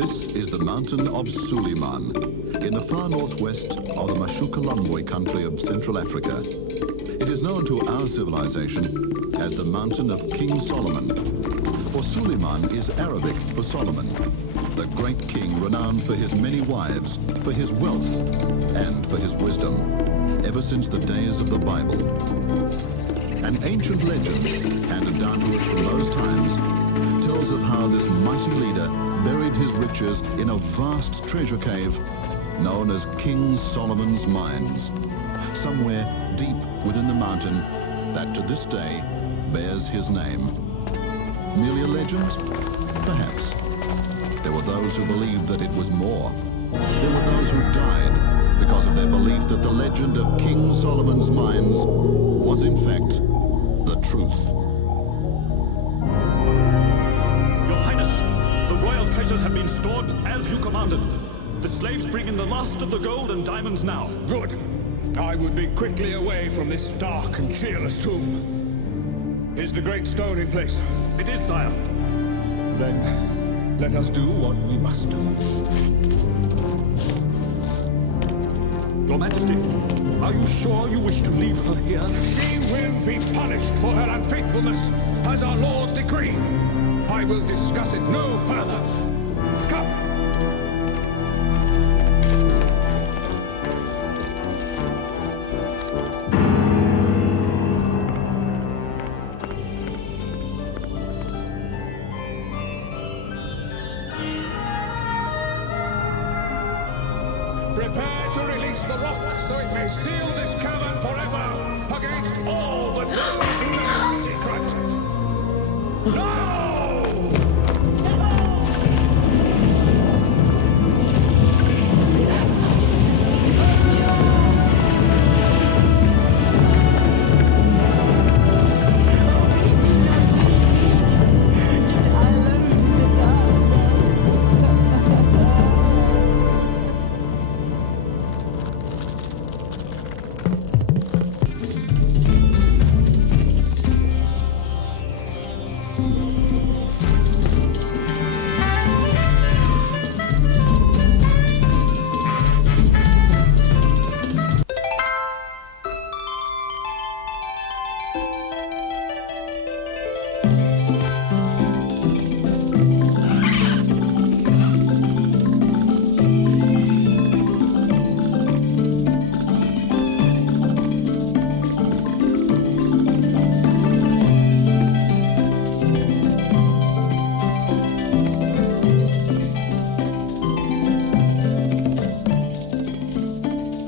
This is the mountain of Suleiman, in the far northwest of the Mashukalambwe country of Central Africa. It is known to our civilization as the mountain of King Solomon, for Suleiman is Arabic for Solomon, the great king renowned for his many wives, for his wealth, and for his wisdom, ever since the days of the Bible. An ancient legend, handed down to us from those times, tells of how this mighty leader buried his riches in a vast treasure cave known as King Solomon's Mines, somewhere deep within the mountain that to this day bears his name. Merely a legend? Perhaps. There were those who believed that it was more. There were those who died because of their belief that the legend of King Solomon's Mines was in fact the truth. Your Highness, the royal treasures have been stored as you commanded. The slaves bring in the last of the gold and diamonds now. Good. I would be quickly away from this dark and cheerless tomb. Is the great stone in place? It is, sire. Then let us do what we must. Your Majesty, are you sure you wish to leave her here? She will be punished for her unfaithfulness, as our laws decree. I will discuss it no further. Come. Prepare to release the rock so it may seal this cavern forever against all that knows in secret. Now!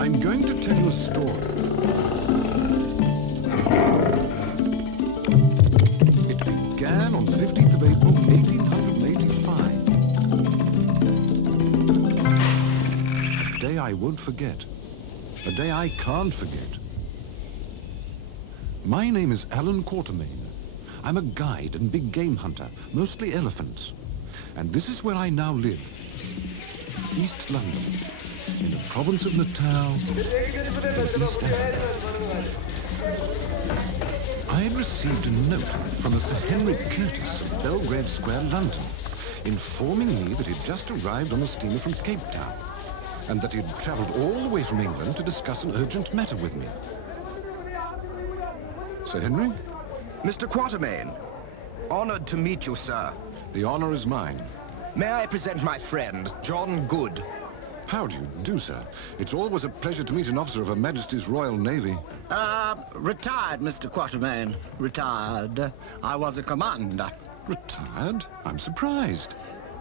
I'm going to tell you a story. It began on 15th of April, 1885. A day I won't forget. A day I can't forget. My name is Alan Quatermain. I'm a guide and big game hunter, mostly elephants. And this is where I now live. East London, in the province of Natal, East Africa. I had received a note from a Sir Henry Curtis of Belgrave Square, London, informing me that he'd just arrived on a steamer from Cape Town, and that he'd travelled all the way from England to discuss an urgent matter with me. Sir Henry? Mr. Quatermain, honored to meet you, sir. The honor is mine. May I present my friend, John Good? How do you do, sir? It's always a pleasure to meet an officer of Her Majesty's Royal Navy. Retired, Mr. Quatermain. Retired. I was a commander. Retired? I'm surprised.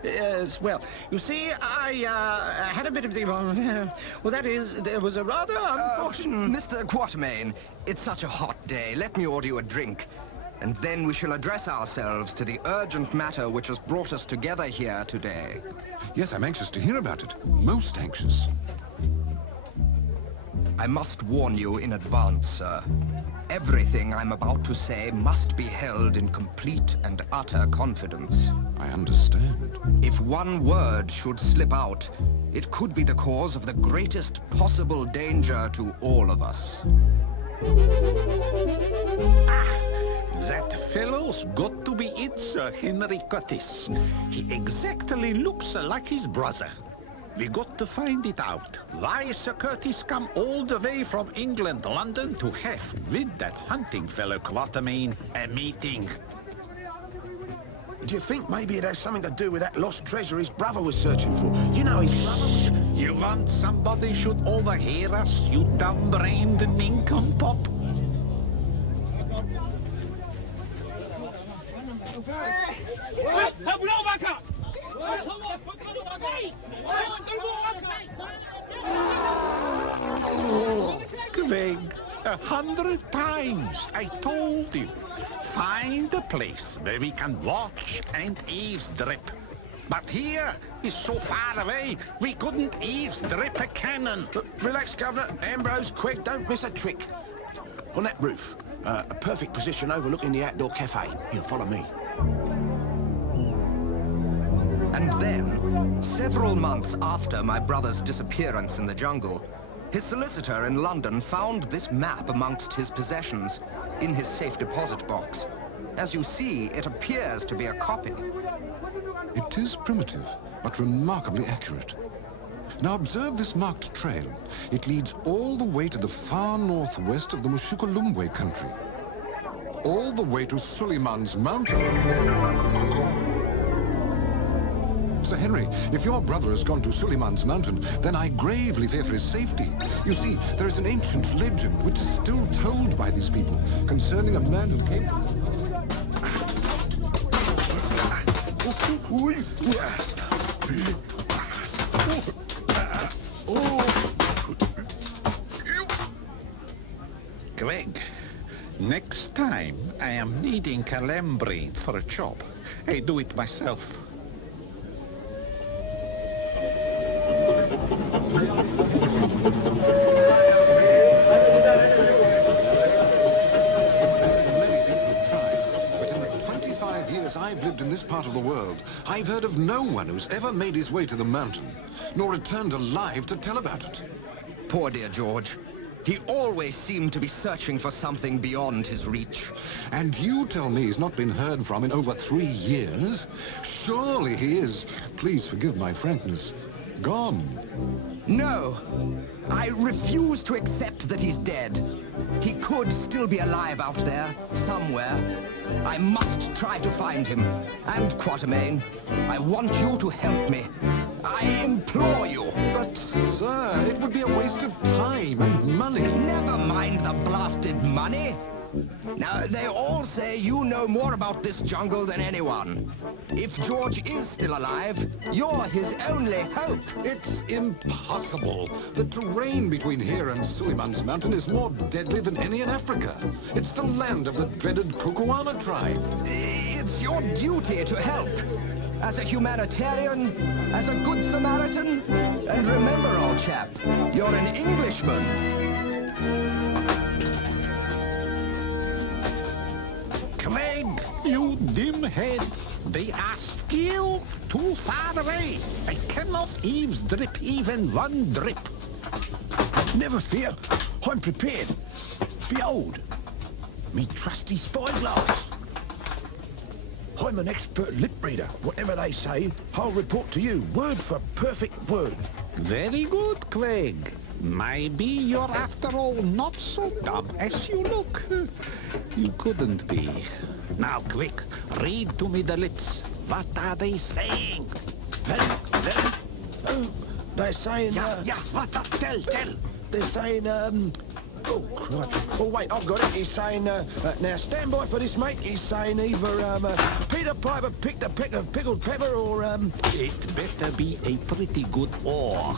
Yes, well, you see, I had a bit of the... well, that is, there was a rather unfortunate... Mr. Quatermain, it's such a hot day. Let me order you a drink. And then we shall address ourselves to the urgent matter which has brought us together here today. Yes, I'm anxious to hear about it. Most anxious. I must warn you in advance, sir. Everything I'm about to say must be held in complete and utter confidence. I understand. If one word should slip out, it could be the cause of the greatest possible danger to all of us. That fellow's got to be it, Sir Henry Curtis. He exactly looks like his brother. We got to find it out. Why Sir Curtis come all the way from England, London, to have, with that hunting fellow Quatermain, a meeting? Do you think maybe it has something to do with that lost treasure his brother was searching for? You know his brother was... You want somebody should overhear us, you dumb-brained nincompoop? Greg, 100 times I told you. Find a place where we can watch and eavesdrop. But here is so far away, we couldn't eavesdrop a cannon. Relax, Governor. Ambrose, quick, don't miss a trick. On that roof, a perfect position overlooking the outdoor cafe. Here, follow me. And then, several months after my brother's disappearance in the jungle, his solicitor in London found this map amongst his possessions in his safe deposit box. As you see, it appears to be a copy. It is primitive, but remarkably accurate. Now observe this marked trail. It leads all the way to the far northwest of the Mushukalumbwe country. All the way to Suleiman's Mountain. Sir Henry, if your brother has gone to Suleiman's Mountain, then I gravely fear for his safety. You see, there is an ancient legend which is still told by these people concerning a man who came... Greg, next time I am needing calambrine for a job, I do it myself. I've lived in this part of the world, I've heard of no one who's ever made his way to the mountain, nor returned alive to tell about it. Poor dear George. He always seemed to be searching for something beyond his reach. And you tell me he's not been heard from in over 3 years? Surely he is, please forgive my frankness, gone. No. I refuse to accept that he's dead. He could still be alive out there, somewhere. I must try to find him. And, Quatermain, I want you to help me. I implore you. But, sir, it would be a waste of time and money. Never mind the blasted money. Now, they all say you know more about this jungle than anyone. If George is still alive, you're his only hope. It's impossible. The terrain between here and Suleiman's Mountain is more deadly than any in Africa. It's the land of the dreaded Kukuana tribe. It's your duty to help. As a humanitarian, as a good Samaritan. And remember, old chap, you're an Englishman. Craig, you dim head. They are still too far away. I cannot eavesdrop even one drip. Never fear. I'm prepared. Behold, me trusty spyglass. I'm an expert lip reader. Whatever they say, I'll report to you, word for perfect word. Very good, Craig. Maybe you're after all not so dumb as you look. You couldn't be. Now, quick, read to me the lips. What are they saying? They're saying, what? Tell. They're saying, oh, crikey. Oh, wait, I've got it. He's saying, now stand by for this, mate. He's saying either, Peter Piper picked a peck of pickled pepper or, It better be a pretty good or.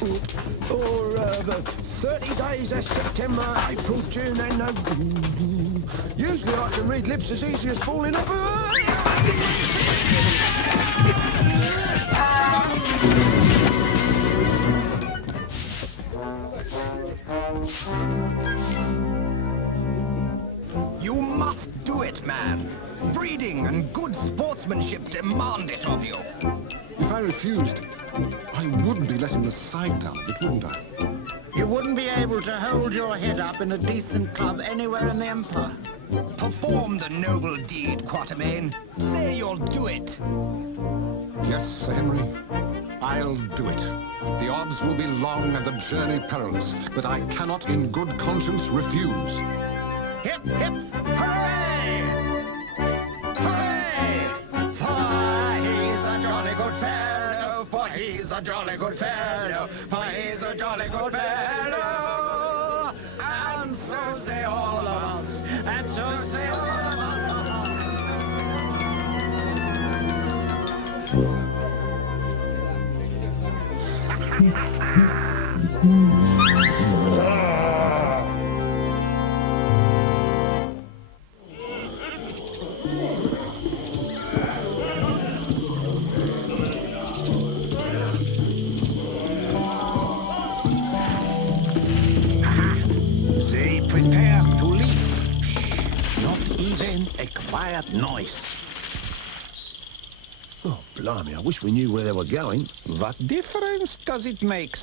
Or, 30 days, that's September, April, June, and, usually I can read lips as easy as falling off. You must do it, man. Breeding and good sportsmanship demand it of you. If I refused, I would be letting the side down a bit, wouldn't I? You wouldn't be able to hold your head up in a decent club anywhere in the Empire. Perform the noble deed, Quatermain. Say you'll do it. Yes, Sir Henry, I'll do it. The odds will be long and the journey perilous, but I cannot in good conscience refuse. Hip, hip, hooray! Hooray! For he's a jolly good fellow, for he's a jolly good fellow, for he's a jolly good fellow. And so say all of us, and so say all of us. They prepare to leave. Shh, not even a quiet noise. Oh, blimey, I wish we knew where they were going. What difference does it make?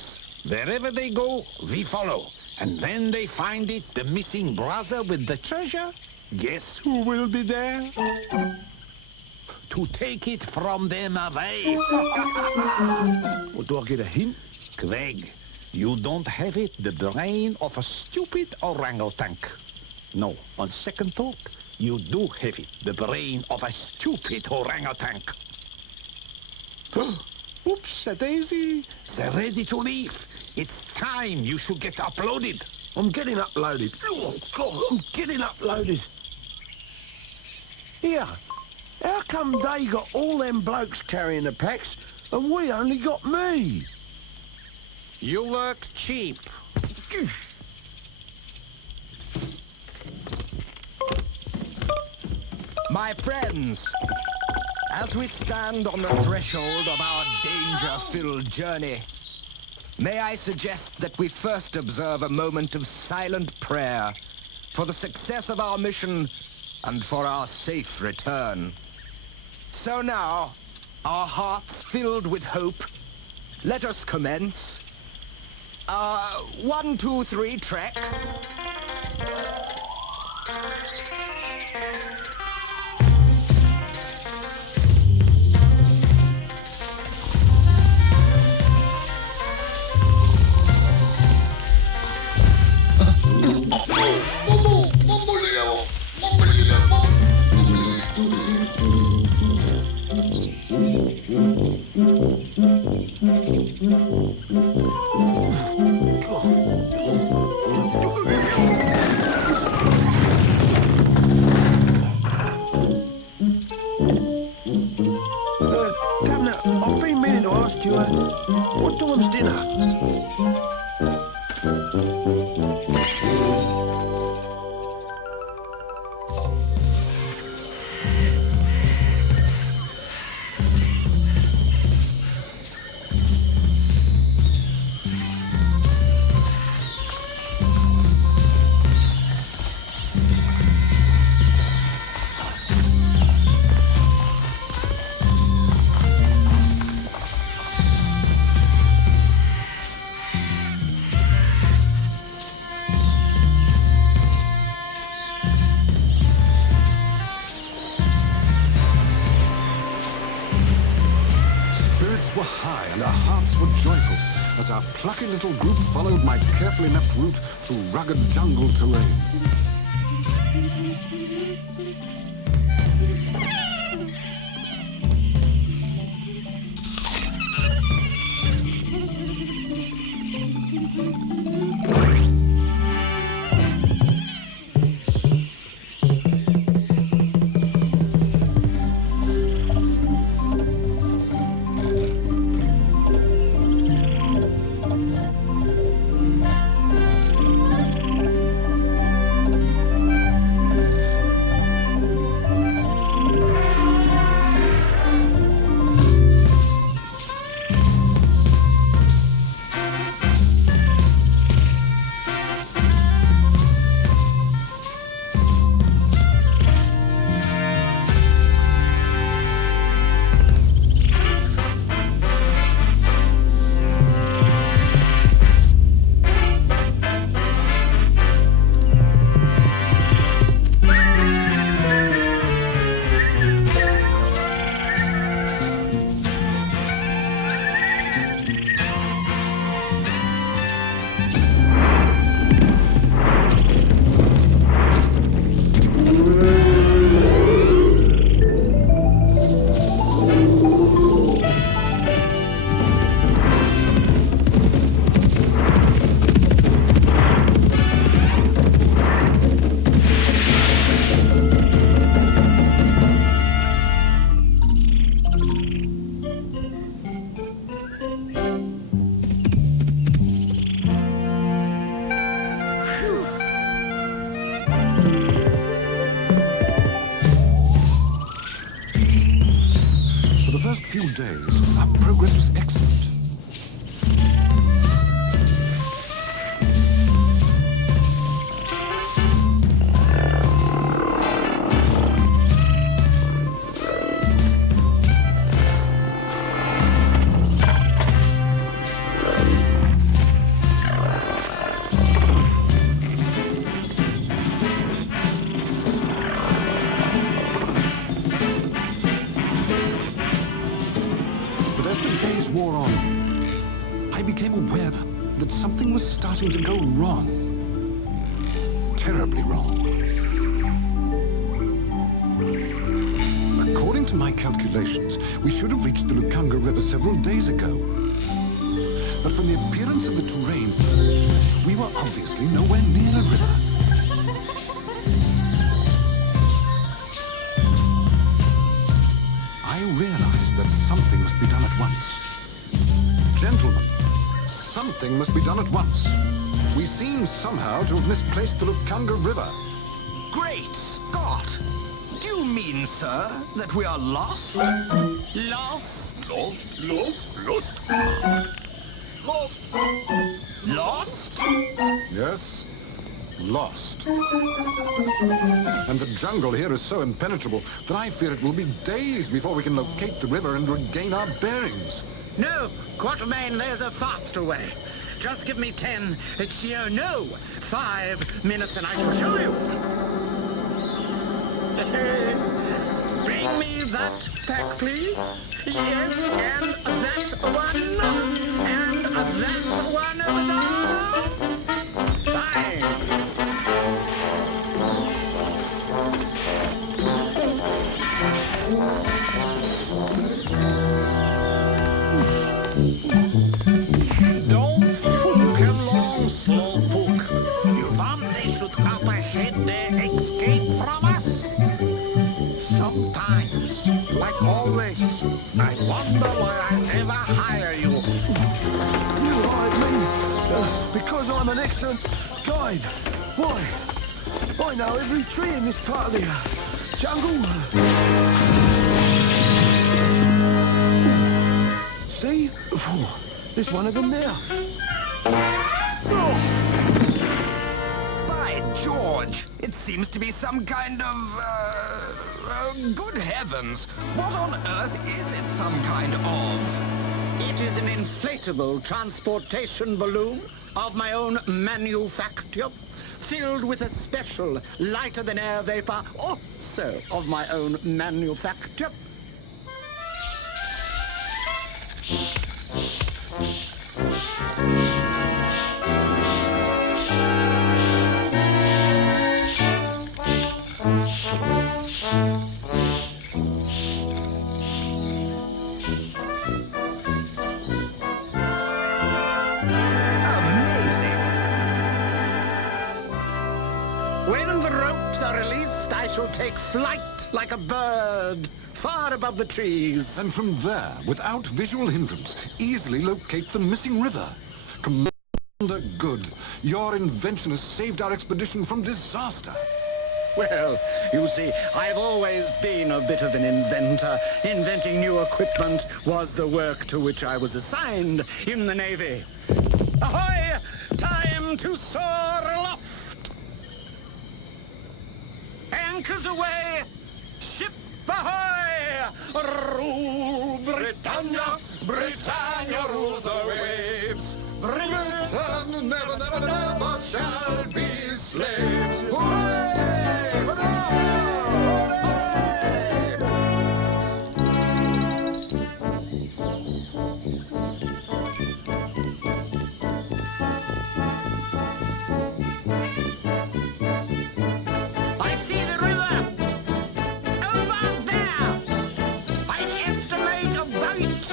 Wherever they go, we follow. And when they find it, the missing brother with the treasure, guess who will be there? To take it from them away. What, do I get a hint? Craig, you don't have it, the brain of a stupid orangutan. No, on second thought, you do have it, the brain of a stupid orangutan. Oops, a daisy. They're ready to leave. It's time you should get uploaded. I'm getting uploaded. Oh, God, I'm getting uploaded. Here, how come they got all them blokes carrying the packs and we only got me? You work cheap. My friends, as we stand on the threshold of our danger-filled journey, may I suggest that we first observe a moment of silent prayer for the success of our mission and for our safe return. So now, our hearts filled with hope, let us commence. 1, 2, 3, trek. Governor, I've been meaning to ask you, what time's dinner? Were high and our hearts were joyful as our plucky little group followed my carefully mapped route through rugged jungle terrain. days, our progress was excellent. But as the days wore on, I became aware that something was starting to go wrong. Terribly wrong. According to my calculations, we should have reached the Lukanga River several days ago. But from the appearance of the terrain, we were obviously nowhere near a river. I realized that something must be done at once. Gentlemen, something must be done at once. We seem somehow to have misplaced the Lukanga River. Great Scott! Do you mean, sir, that we are lost? Lost? Lost? Yes, lost. And the jungle here is so impenetrable that I fear it will be days before we can locate the river and regain our bearings. No, Quatermain, there's a faster way. Just give me 10, no, 5 minutes and I shall show you. Bring me that pack, please. Yes, and that one, and that one over there. Fine. Don't hook along, Slowpoke. You want they should up ahead their escape from us? Sometimes, like always, I wonder why I never hire you. You hired me because I'm an excellent guide. Why? I know every tree in this part of the jungle. See? There's one of them there. By George, it seems to be some kind of, good heavens. What on earth is it some kind of? It is an inflatable transportation balloon of my own manufacture, filled with a special lighter-than-air vapor, also of my own manufacture. When the ropes are released, I shall take flight like a bird, far above the trees. And from there, without visual hindrance, easily locate the missing river. Commander Good, your invention has saved our expedition from disaster. Well, you see, I've always been a bit of an inventor. Inventing new equipment was the work to which I was assigned in the Navy. Ahoy! Time to soar aloft! Anchors away! Ship ahoy! Rule Britannia! Britannia rules the waves! Britain never, never, never shall be slaves! Hooray! Hooray! I see the river! Over there! I estimate about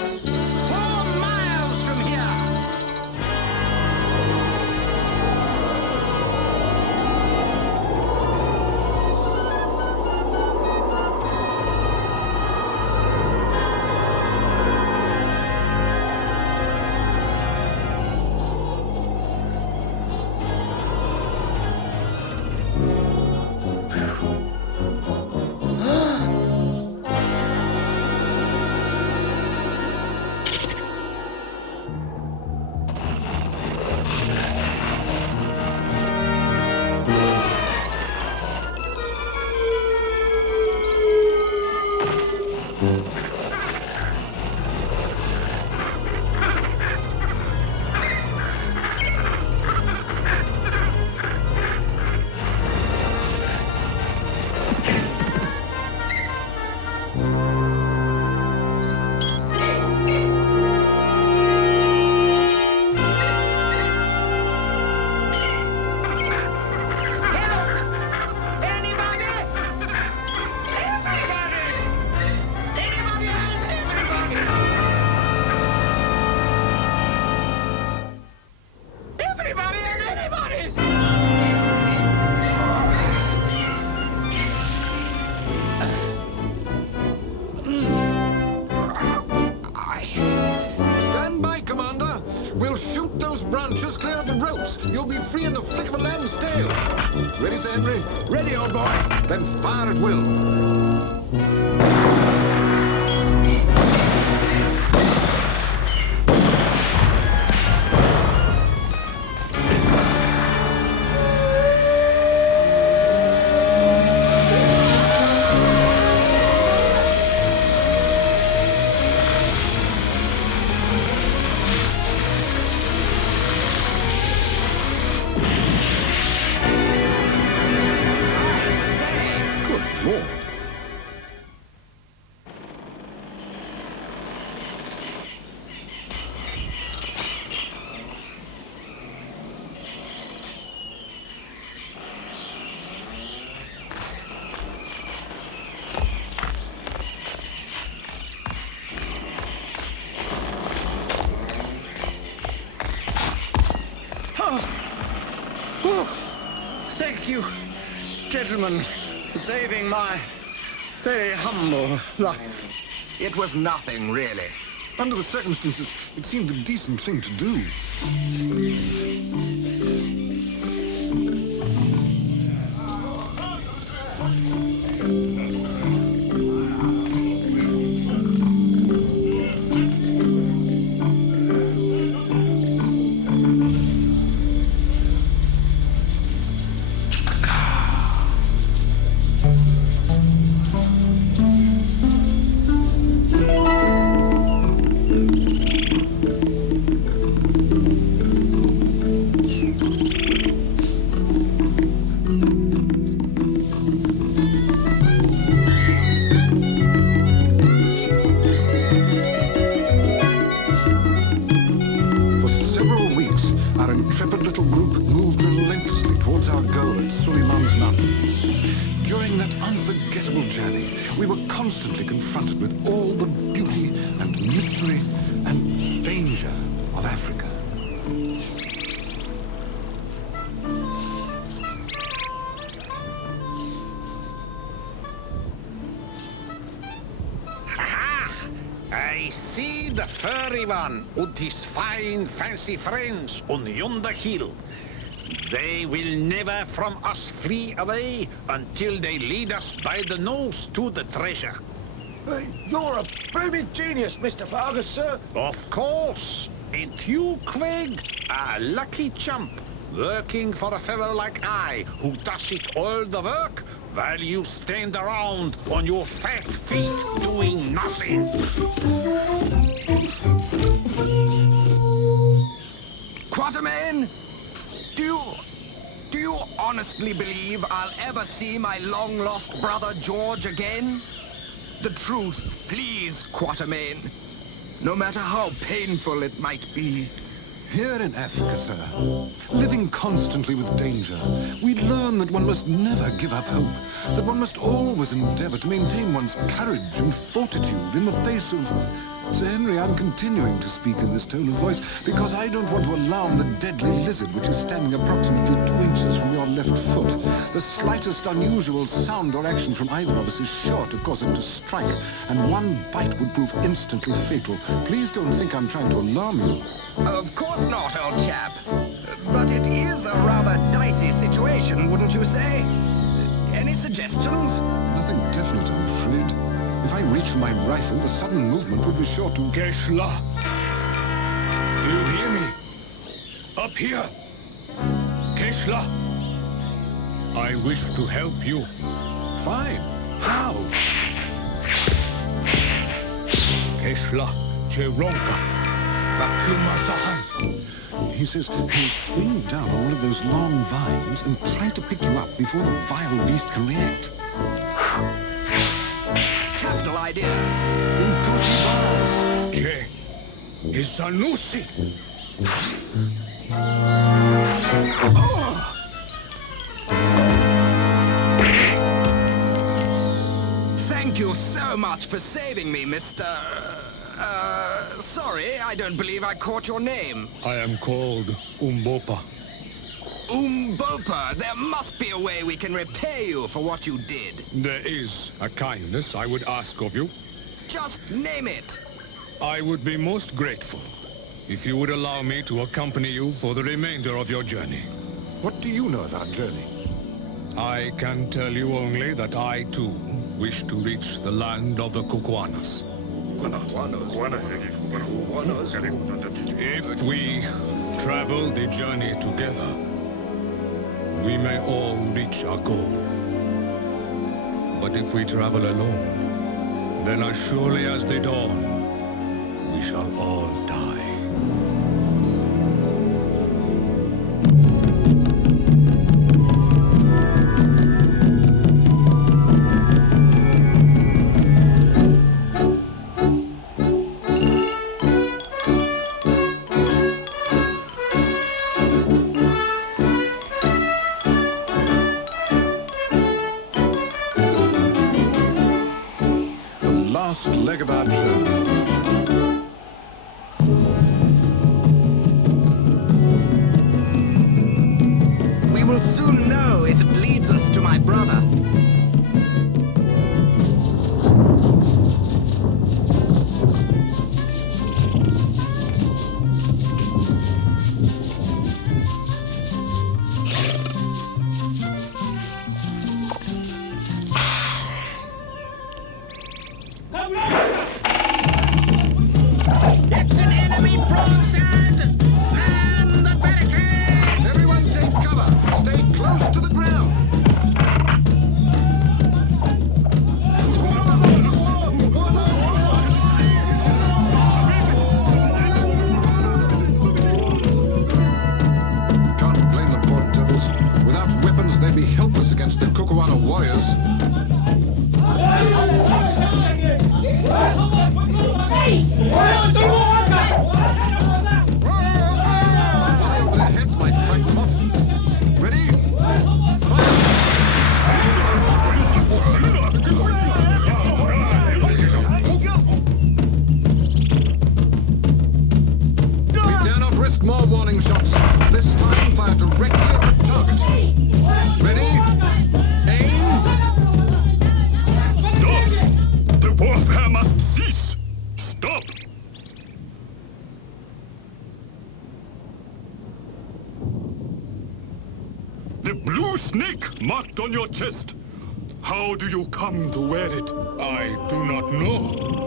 4 miles from here! We'll shoot those branches clear of the ropes. You'll be free in the flick of a lamb's tail. Ready, Sir Henry? Ready, old boy. Then fire at will. Thank you, gentlemen, for saving my very humble life. It was nothing, really. Under the circumstances, it seemed the decent thing to do. intrepid little group moved relentlessly towards our goal at Suleiman's Mountain. During that unforgettable journey, we were constantly confronted with all the beauty and mystery and danger of Africa. I see the furry one and his fine fancy friends on yonder hill. They will never from us flee away until they lead us by the nose to the treasure. You're a blooming genius, Mr. Fargus, sir. Of course. Ain't you, Quig, a lucky chump, working for a fellow like I, who does it all the work, while you stand around on your fat feet doing nothing. Quatermain, do you honestly believe I'll ever see my long-lost brother George again? The truth, please, Quatermain. No matter how painful it might be. Here in Africa, sir, living constantly with danger, we learn that one must never give up hope, that one must always endeavor to maintain one's courage and fortitude in the face of... Sir Henry, I'm continuing to speak in this tone of voice because I don't want to alarm the deadly lizard which is standing approximately 2 inches from your left foot. The slightest unusual sound or action from either of us is sure to cause it to strike, and one bite would prove instantly fatal. Please don't think I'm trying to alarm you. Of course not, old chap. But it is a rather dicey situation, wouldn't you say? Any suggestions? Nothing definite, I'm afraid. If I reach for my rifle, the sudden movement would be sure to... Keshla! Do you hear me? Up here! Keshla! I wish to help you. Fine. How? Keshla, Cheronka. He says he'll swing down on one of those long vines and try to pick you up before the vile beast can react. Capital idea. In goes he bars. Che is Sanusi. Thank you so much for saving me, Mr... sorry, I don't believe I caught your name. I am called Umbopa. Umbopa, there must be a way we can repay you for what you did. There is a kindness I would ask of you. Just name it. I would be most grateful if you would allow me to accompany you for the remainder of your journey. What do you know of our journey? I can tell you only that I, too, wish to reach the land of the Kukuanas. If we travel the journey together, we may all reach our goal. But if we travel alone, then as surely as the dawn, we shall all die. Last leg of our journey. We will soon know if it leads us to my brother. It's an enemy broadside! Man the barricade! Everyone take cover. Stay close to the ground. Can't blame them, poor devils. Without weapons, they'd be helpless against the Kukuana warriors. Their heads might frighten them off. Ready? We dare not risk more warning shots. This time, fire directly at the target. Ready? Aim! Stop! The warfare must cease! Stop! The blue snake marked on your chest. How do you come to wear it? I do not know.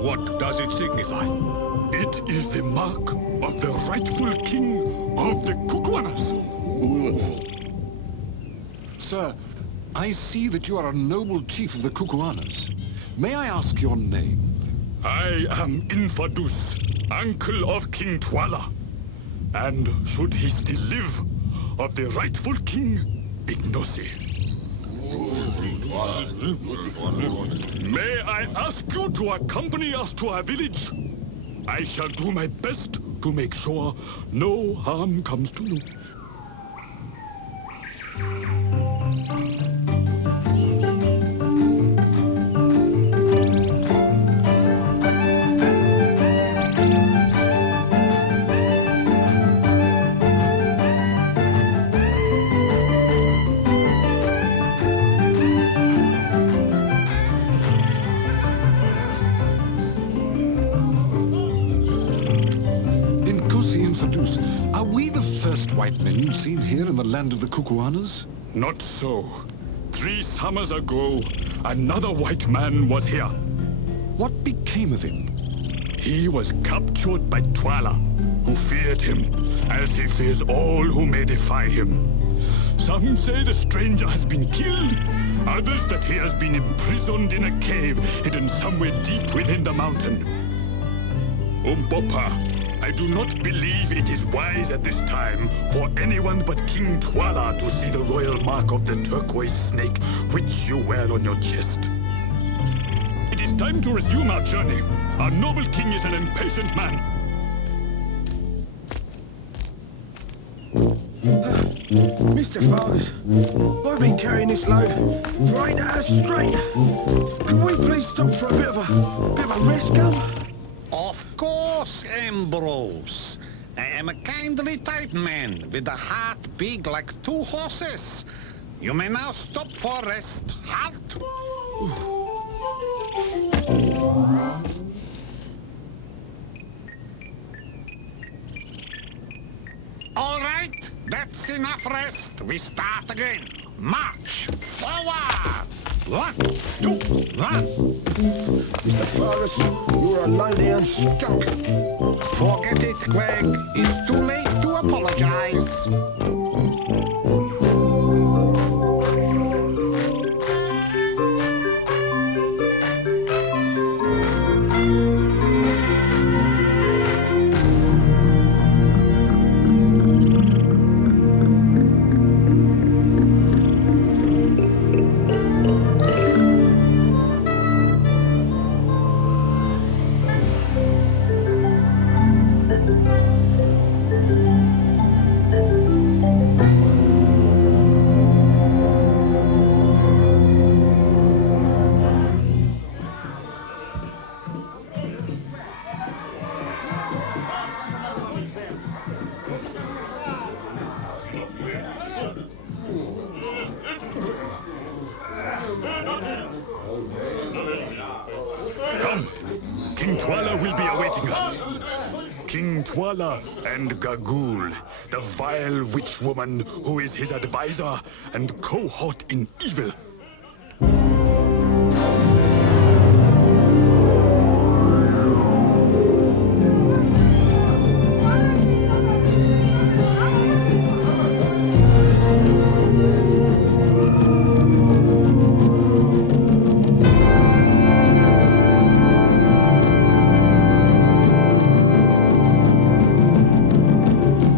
What does it signify? It is the mark of the rightful king of the Kukuanas. Sir, I see that you are a noble chief of the Kukuanas. May I ask your name? I am Infadus, uncle of King Twala. And should he still live, of the rightful king, Ignosi. May I ask you to accompany us to our village? I shall do my best to make sure no harm comes to you. Are we the first white men you've seen here in the land of the Kukuanas? Not so. 3 summers ago, another white man was here. What became of him? He was captured by Twala, who feared him, as he fears all who may defy him. Some say the stranger has been killed, others that he has been imprisoned in a cave hidden somewhere deep within the mountain. Umbopa, I do not believe it is wise at this time for anyone but King Twala to see the royal mark of the turquoise snake which you wear on your chest. It is time to resume our journey. Our noble king is an impatient man. Mr. Fargus, I've been carrying this load for 8 hours straight. Can we please stop for a bit of a rest, Gum? Of course, Ambrose. I am a kindly type man with a heart big like 2 horses. You may now stop for rest. Halt! right, that's enough rest. We start again. March forward. 1, 2, 1. Mr. Fergus, you're a low-down skunk. Forget it, Greg. It's too late to apologize. Come. King Twala will be awaiting us. King Twala and Gagul, the vile witch woman who is his advisor and cohort in evil.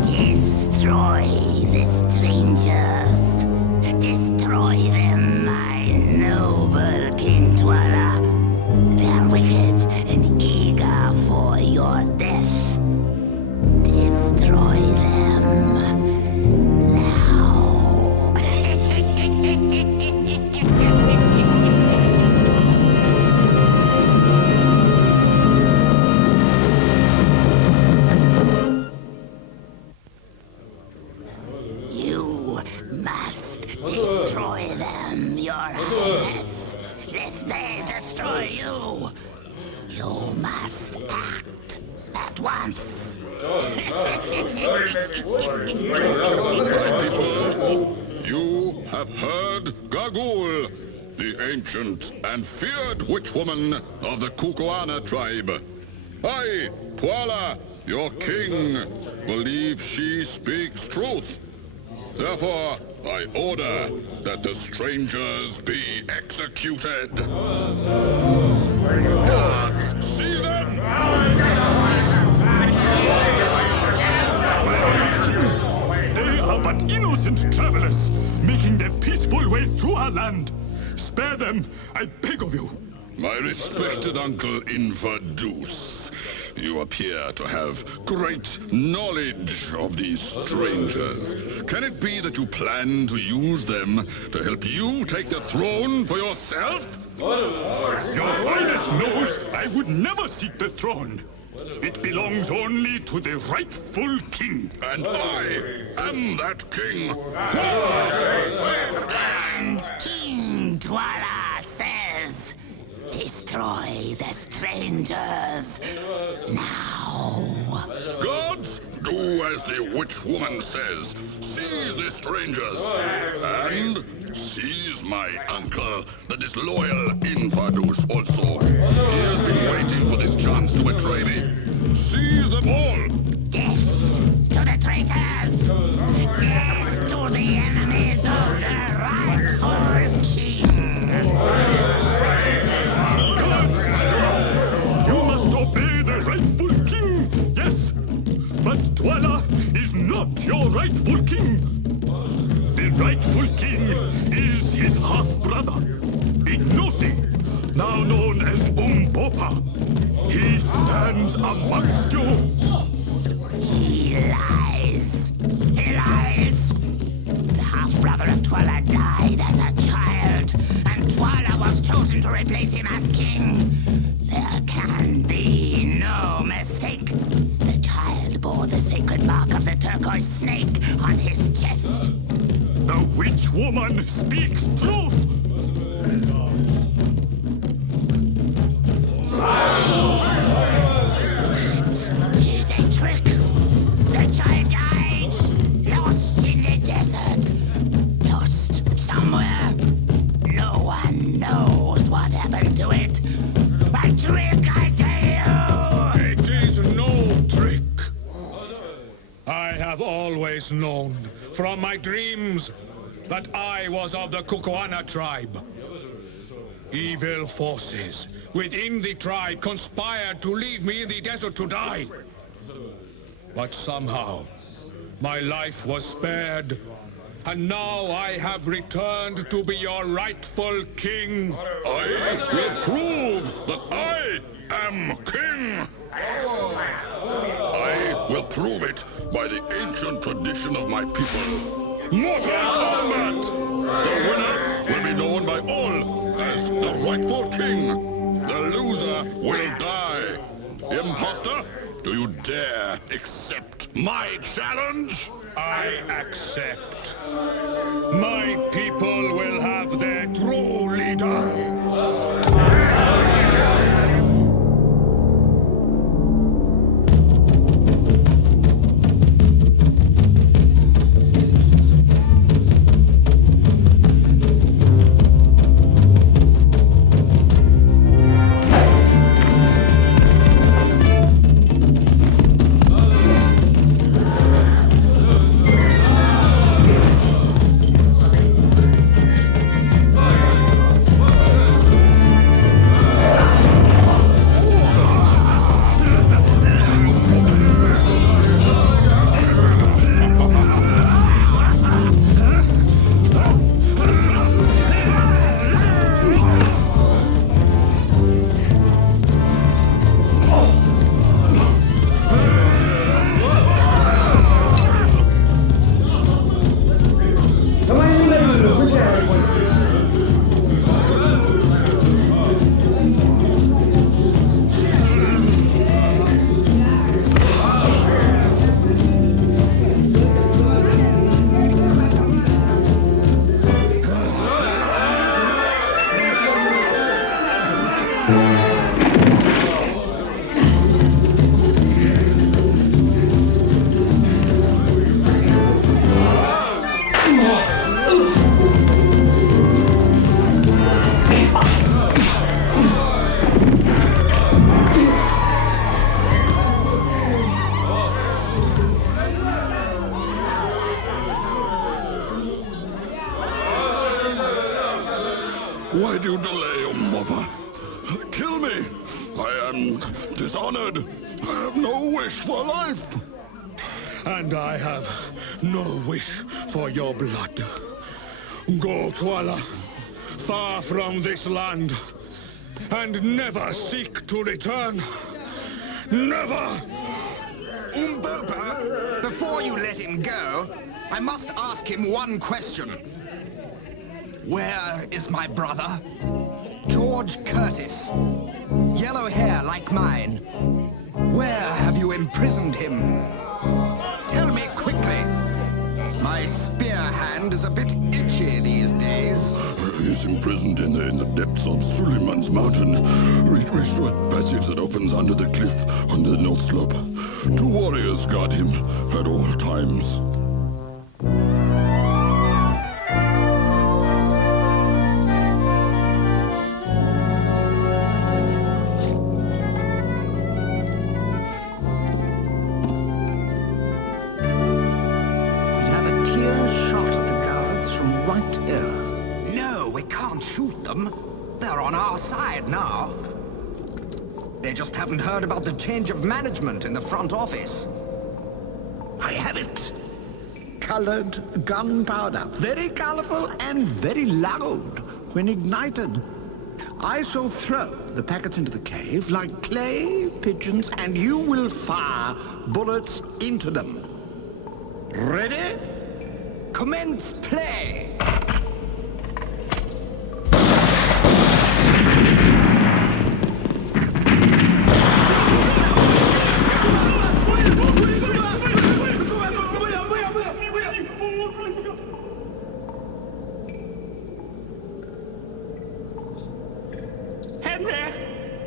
Destroy the strangers. Destroy them, my noble King Twala. They're wicked and eager for your death. Destroy them now. You must destroy them, Your Highness. Lest they destroy you. You must act at once. You have heard Gagul, the ancient and feared witch woman of the Kukuana tribe. I, Twala, your king, believe she speaks truth. Therefore, I order that the strangers be executed. Guards, see them! They are but innocent travelers, making their peaceful way through our land. Spare them, I beg of you. My respected uncle Inferdus, you appear to have great knowledge of these strangers. Can it be that you plan to use them to help you take the throne for yourself? Your Highness knows I would never seek the throne. It belongs only to the rightful king. And I am that king. And King Twala says, destroy the strangers now. Gods, do as the witch woman says. Seize the strangers. And seize my uncle, the disloyal Inferdus also. He has been waiting for this chance to betray me. Seize them all. Death to the traitors! Death to the enemies of the rightful king! You must obey the rightful king, yes. But Twala is not your rightful king. The rightful king is his half-brother, Ignosi, now known as Umbopa. He stands amongst you. He lies! He lies! The half-brother of Twala died as a child, and Twala was chosen to replace him as king. There can be no mistake. The child bore the sacred mark of the turquoise snake on his chest. The witch woman speaks truth. It is a trick. The child died I have always known, from my dreams, that I was of the Kukuana tribe. Evil forces within the tribe conspired to leave me in the desert to die. But somehow, my life was spared, and now I have returned to be your rightful king. I will prove that I am king. I will prove it by the ancient tradition of my people. Mortal combat! The winner will be known by all as the rightful king. The loser will die. Imposter, do you dare accept my challenge? I accept. My people will have their true leader. Why do you delay, Umbaba? Kill me! I am dishonored. I have no wish for life. And I have no wish for your blood. Go, Twala, far from this land, and never seek to return. Never! Umbopa, before you let him go, I must ask him one question. Where is my brother? George Curtis. Yellow hair like mine. Where have you imprisoned him? Tell me quickly. My spear hand is a bit itchy these days. He's imprisoned in the depths of Suleiman's mountain. Reach to a passage that opens under the cliff on the north slope. 2 warriors guard him at all times. They're on our side now. They just haven't heard about the change of management in the front office. I have it. Colored gunpowder. Very colorful and very loud when ignited. I shall throw the packets into the cave like clay pigeons, and you will fire bullets into them. Ready? Commence play!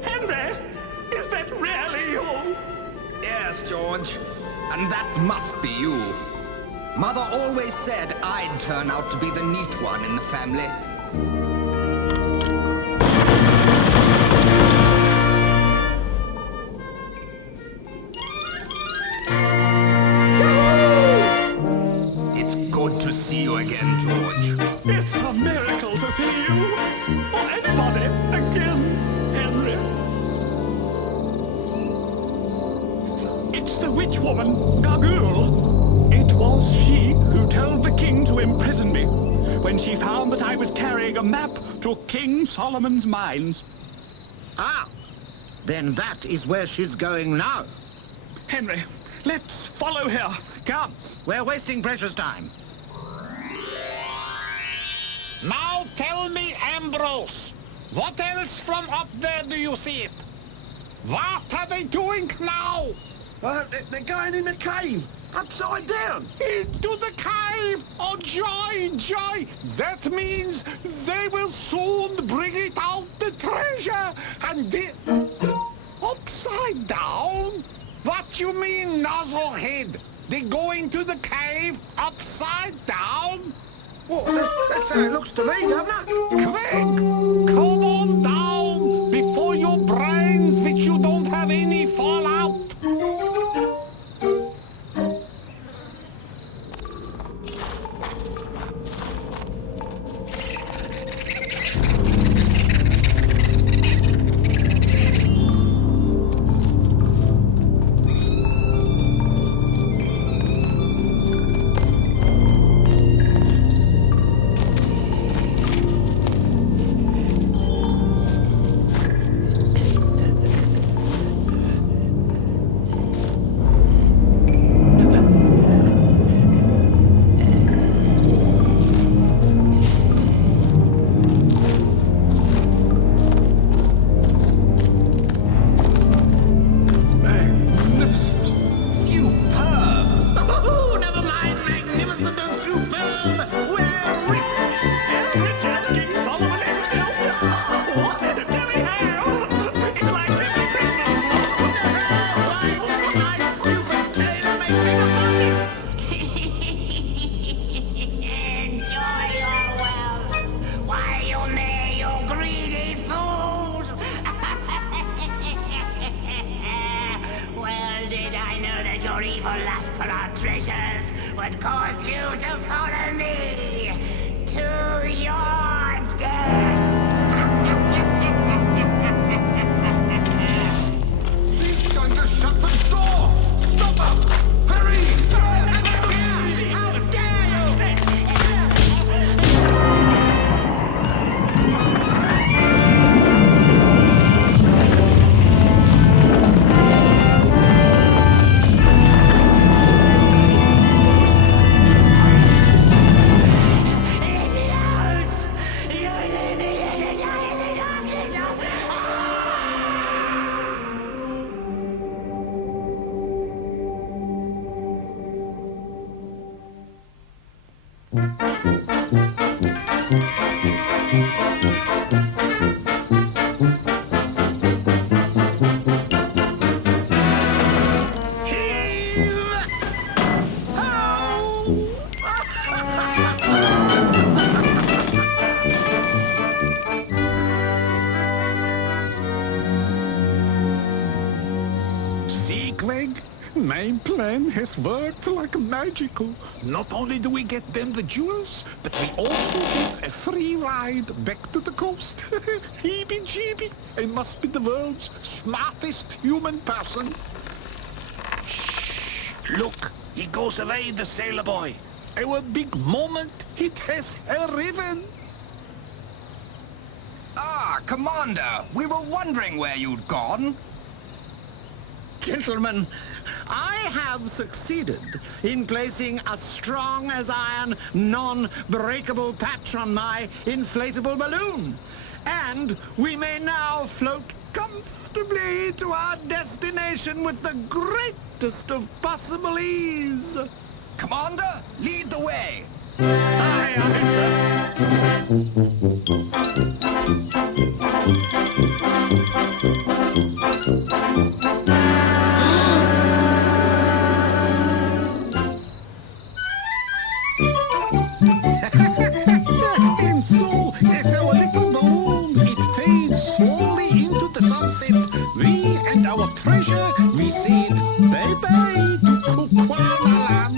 Henry, is that really you? Yes, George. And that must be you. Mother always said I'd turn out to be the neat one in the family. Yahoo! told the king to imprison me when she found that I was carrying a map to King Solomon's mines. Ah, then that is where she's going now. Henry, let's follow her. Come. We're wasting precious time. Now tell me, Ambrose, what else from up there do you see it? What are they doing now? They're going in the cave, upside down. Into the cave! Oh, joy, joy! That means they will soon bring it out, the treasure, and upside down? What you mean, Nozzlehead? They go into the cave upside down? Well, that's how it looks to me, Governor. Quick! Come on down before your brains, which you don't have any, fall out! Your evil lust for our treasures would cause you to follow me to your death. She's going to shut the door! Stop her! Hurry! How dare you! See, Clegg? My plan has worked like magical. Not only do we get them the jewels, but we also get a free ride back to the coast. Heebie-jeebie. I must be the world's smartest human person. Shh! Look, he goes away, the sailor boy. Our big moment, it has arriven. Ah, Commander, we were wondering where you'd gone. Gentlemen, I have succeeded in placing a strong as iron, non-breakable patch on my inflatable balloon. And we may now float comfortably to our destination with the greatest of possible ease. Commander, lead the way. Aye, And so, as our little balloon, it fades slowly into the sunset, we and our treasure, we said bye-bye to Kukuanaland.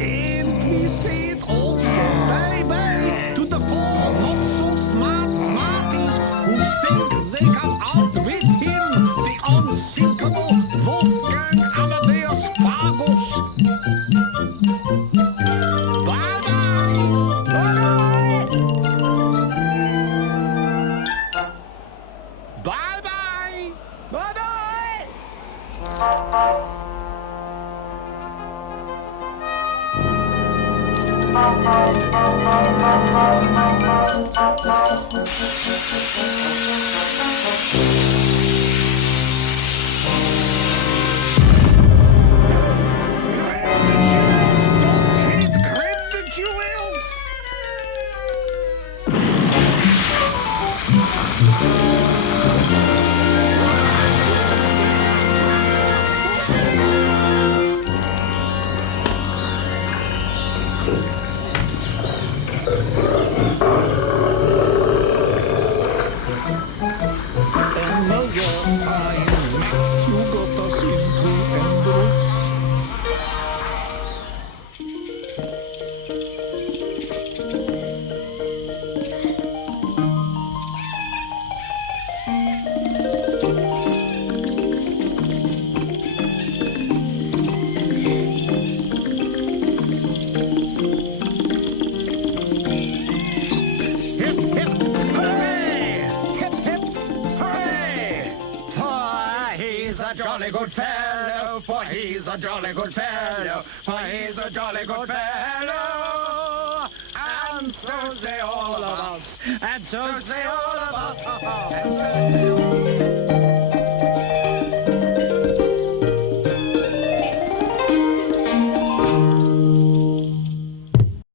And we said also bye-bye to the four not-so-smart smarties who think they can outwit him, the unsinkable Wolfgang Amadeus Fargo Grab the jewels! Hip, hip, hooray! Hip, hip, hooray! For he's a jolly good fellow, for he's a jolly good fellow, for he's a jolly good fellow. And so say all of us, and so say all of us, and so say all of us.